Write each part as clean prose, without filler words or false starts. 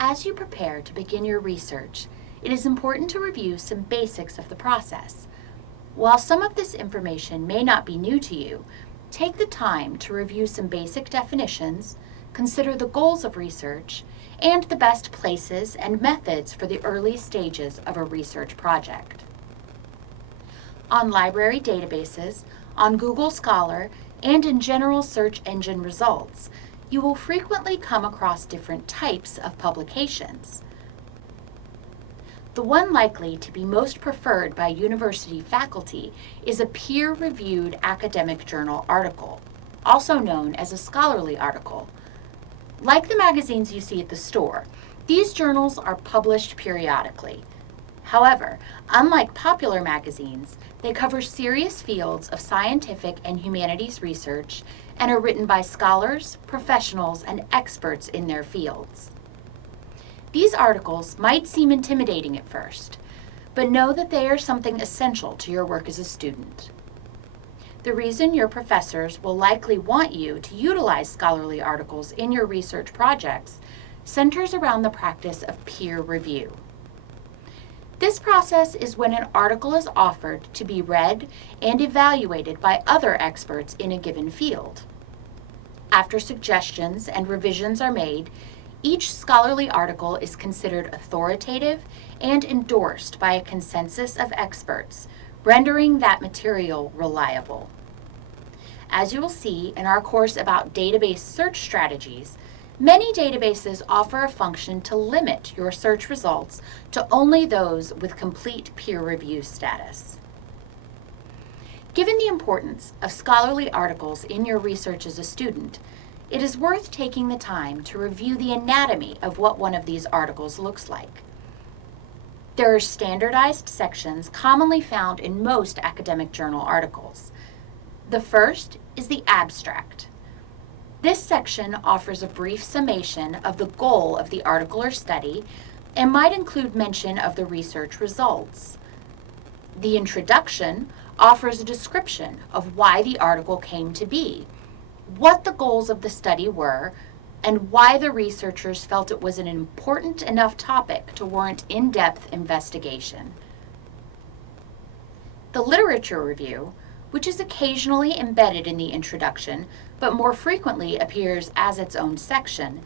As you prepare to begin your research, it is important to review some basics of the process. While some of this information may not be new to you, take the time to review some basic definitions, consider the goals of research, and the best places and methods for the early stages of a research project. On library databases, on Google Scholar, and in general search engine results, you will frequently come across different types of publications. The one likely to be most preferred by university faculty is a peer-reviewed academic journal article, also known as a scholarly article. Like the magazines you see at the store, these journals are published periodically. However, unlike popular magazines, they cover serious fields of scientific and humanities research and are written by scholars, professionals, and experts in their fields. These articles might seem intimidating at first, but know that they are something essential to your work as a student. The reason your professors will likely want you to utilize scholarly articles in your research projects centers around the practice of peer review. This process is when an article is offered to be read and evaluated by other experts in a given field. After suggestions and revisions are made, each scholarly article is considered authoritative and endorsed by a consensus of experts, rendering that material reliable. As you will see in our course about database search strategies, many databases offer a function to limit your search results to only those with complete peer review status. Given the importance of scholarly articles in your research as a student, it is worth taking the time to review the anatomy of what one of these articles looks like. There are standardized sections commonly found in most academic journal articles. The first is the abstract. This section offers a brief summation of the goal of the article or study and might include mention of the research results. The introduction offers a description of why the article came to be, what the goals of the study were, and why the researchers felt it was an important enough topic to warrant in-depth investigation. The literature review, which is occasionally embedded in the introduction, but more frequently appears as its own section,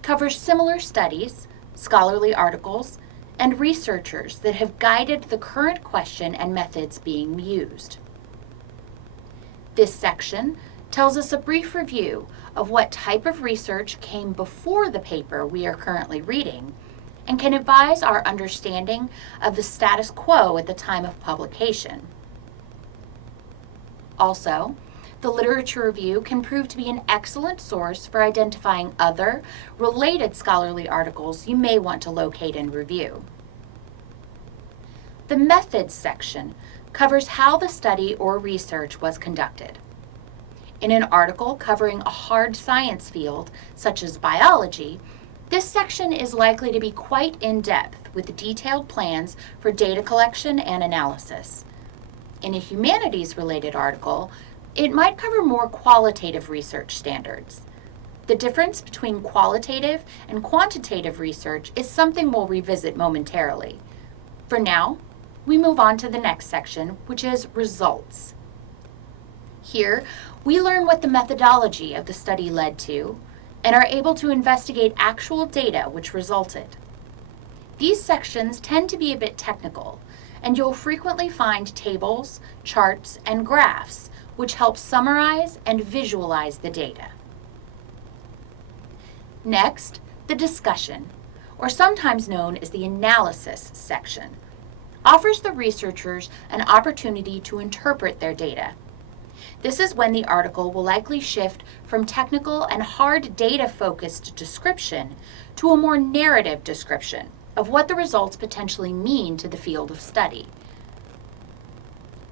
covers similar studies, scholarly articles, and researchers that have guided the current question and methods being used. This section tells us a brief review of what type of research came before the paper we are currently reading and can advise our understanding of the status quo at the time of publication. Also, the literature review can prove to be an excellent source for identifying other, related scholarly articles you may want to locate and review. The methods section covers how the study or research was conducted. In an article covering a hard science field, such as biology, this section is likely to be quite in-depth with detailed plans for data collection and analysis. In a humanities-related article, it might cover more qualitative research standards. The difference between qualitative and quantitative research is something we'll revisit momentarily. For now, we move on to the next section, which is results. Here, we learn what the methodology of the study led to and are able to investigate actual data which resulted. These sections tend to be a bit technical, and you'll frequently find tables, charts, and graphs which help summarize and visualize the data. Next, the discussion, or sometimes known as the analysis section, offers the researchers an opportunity to interpret their data. This is when the article will likely shift from technical and hard data-focused description to a more narrative description of what the results potentially mean to the field of study.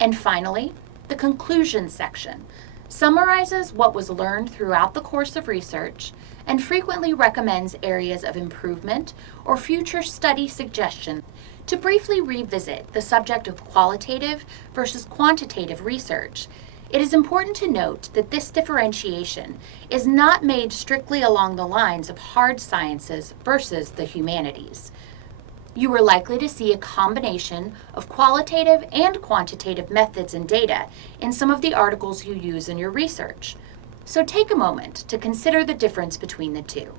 And finally, the conclusion section summarizes what was learned throughout the course of research and frequently recommends areas of improvement or future study suggestions. To briefly revisit the subject of qualitative versus quantitative research, It is important to note that this differentiation is not made strictly along the lines of hard sciences versus the humanities. You are likely to see a combination of qualitative and quantitative methods and data in some of the articles you use in your research, so take a moment to consider the difference between the two.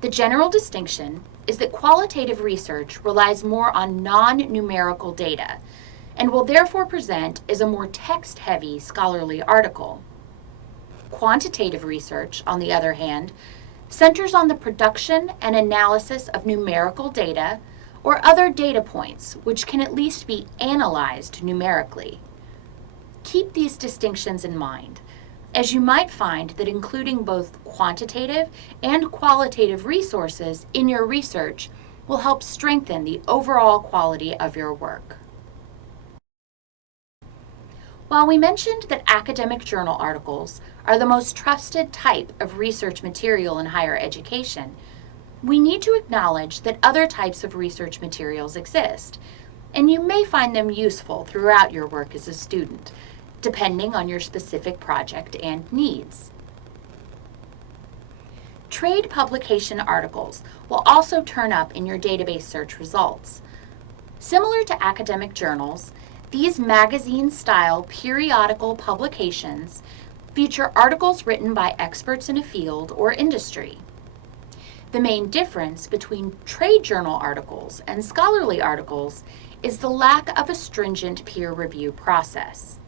The general distinction is that qualitative research relies more on non-numerical data and will therefore present as a more text-heavy scholarly article. Quantitative research, on the other hand, centers on the production and analysis of numerical data or other data points which can at least be analyzed numerically. Keep these distinctions in mind, as you might find that including both quantitative and qualitative resources in your research will help strengthen the overall quality of your work. While we mentioned that academic journal articles are the most trusted type of research material in higher education, we need to acknowledge that other types of research materials exist, and you may find them useful throughout your work as a student, depending on your specific project and needs. Trade publication articles will also turn up in your database search results. Similar to academic journals, these magazine-style periodical publications feature articles written by experts in a field or industry. The main difference between trade journal articles and scholarly articles is the lack of a stringent peer review process.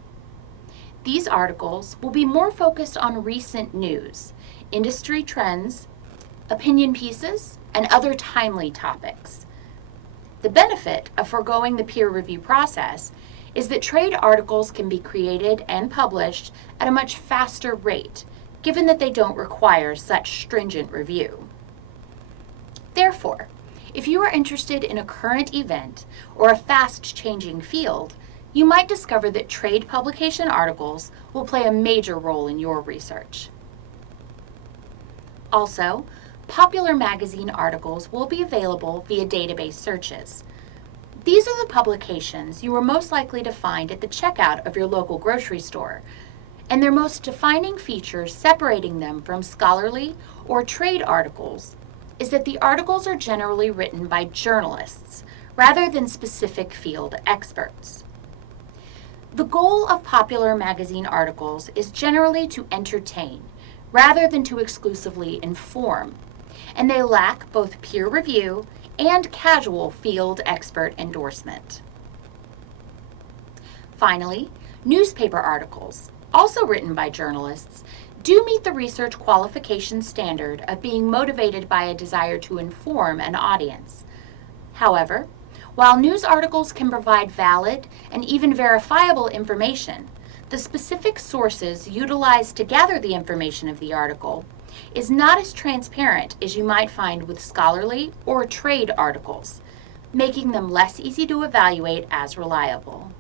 These articles will be more focused on recent news, industry trends, opinion pieces, and other timely topics. The benefit of foregoing the peer review process is that trade articles can be created and published at a much faster rate, given that they don't require such stringent review. Therefore, if you are interested in a current event or a fast-changing field, you might discover that trade publication articles will play a major role in your research. Also, popular magazine articles will be available via database searches. These are the publications you are most likely to find at the checkout of your local grocery store, and their most defining feature separating them from scholarly or trade articles is that the articles are generally written by journalists rather than specific field experts. The goal of popular magazine articles is generally to entertain rather than to exclusively inform, and they lack both peer review and casual field expert endorsement. Finally, newspaper articles, also written by journalists, do meet the research qualification standard of being motivated by a desire to inform an audience. However, while news articles can provide valid and even verifiable information, the specific sources utilized to gather the information of the article is not as transparent as you might find with scholarly or trade articles, making them less easy to evaluate as reliable.